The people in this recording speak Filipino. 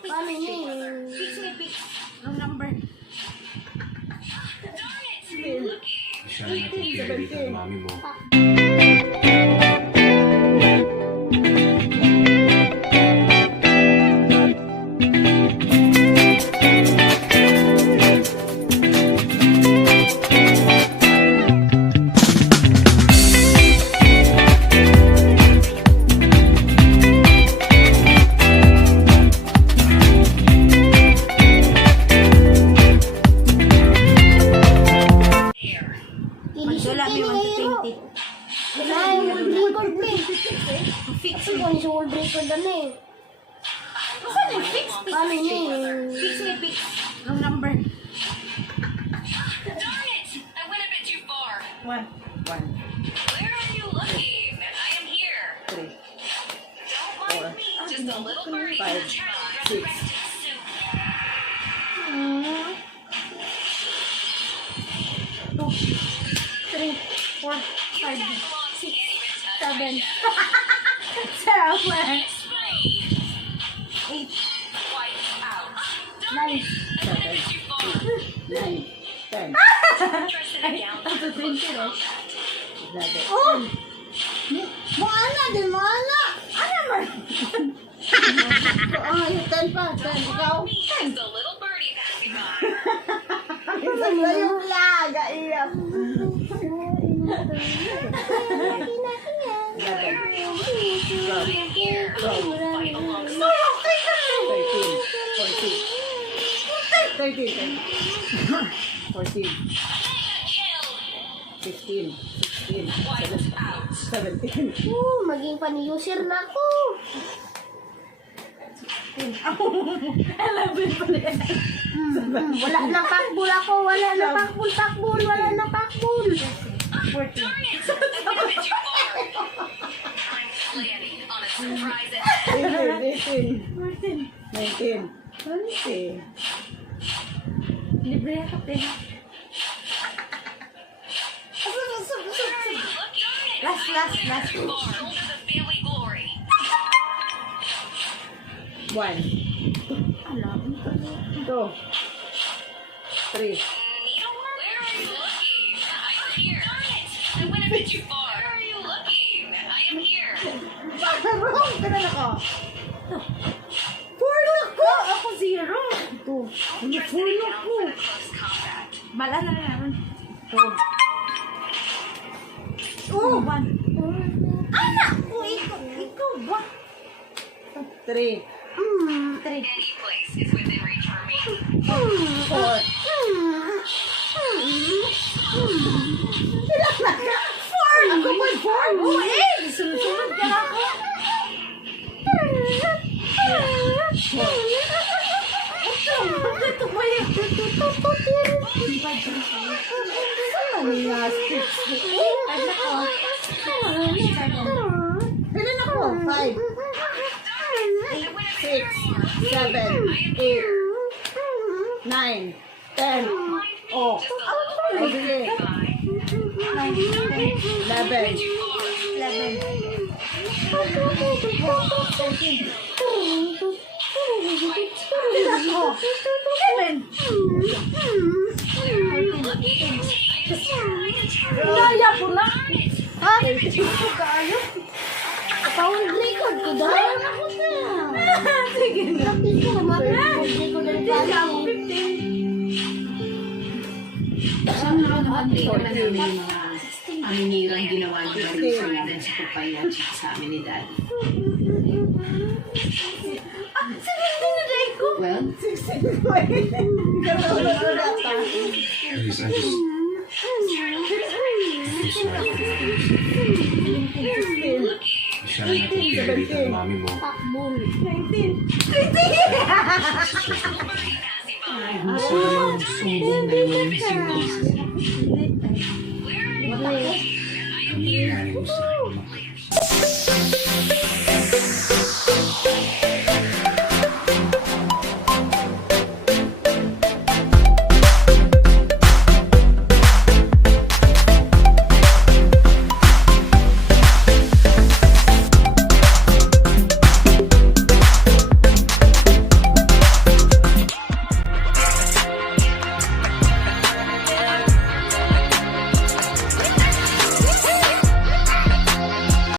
Paano yun? Piks. Wrong number. Siya na natin dito ng mami mo. Magdulami 120. Ay, world record na eh. Fix ko yung world record na eh. Saan yung fix? Paano yun? Piks. Wrong number. Darn it! I went a bit too far. 1. Where are you looking? I am here. 3. Don't mind me. Just a little birdie in the town Six. resurrected soon. 2, 3, 4, 5, 6, 7. 7. 8. Wipe out. 9. 9. 10. Dress it down. Ang susunod ko. 11. Oh! Maala din, maala! Ano naman? Yung 10 pa, 10. Ikaw? Me, just a little birdie passing by. Isa na yung laga, iyak. Fight alongside. 13. 14. Kill. 15. 16. Wipe out. 17. Maging pani-user na ako. 11 pala yan. Wala nang pakbul ako, wala nang pakbul. Wala nang pakbul. 14. Darn it! I went a bit too far. I'm planning on a surprise attack. 18. 19. 20. Libre ka pala. Last. Shoulder the family glory. 1. 2. 3. Needle, where are you looking? I'm here. Darn it! I went a bit too far. Where are you looking? I am here. Wrong! Ganun ako. 4 na ko! Ako 0. 2. Hindi, 4 na ko. Close combat. Bala na naman. 2. Oh, 1. Anak ko! Ikaw ba? 3. 3. Any place is within reach for me. 4. Ilan na ka? 4! Ako ba 4? Oo eh! Sunod-sunod ka na ako. 4. Ito ba yun? Ano nga? 6. Ilan ako? 5. 6, 7, 8, 9, 10. Oh. Okay. 11. 7. Kaya po na. Ha? Kaya? Pound record ko dahil ako na. Sige na. Lapis ko na mag-record record na Hindi ako rin. 15. Update naman namin yung mga aminirang ginawa ni Marisa namin sa papaya at sa amin ni Daddy. Sige na dahil ko. Well, 16 ko eh. Gano'n na data. Please, I just... Siya na natin dito ng mami mo. Pakbul. 19. ang sobrang sumbong na yung missing pieces. Ang nangyari mo sa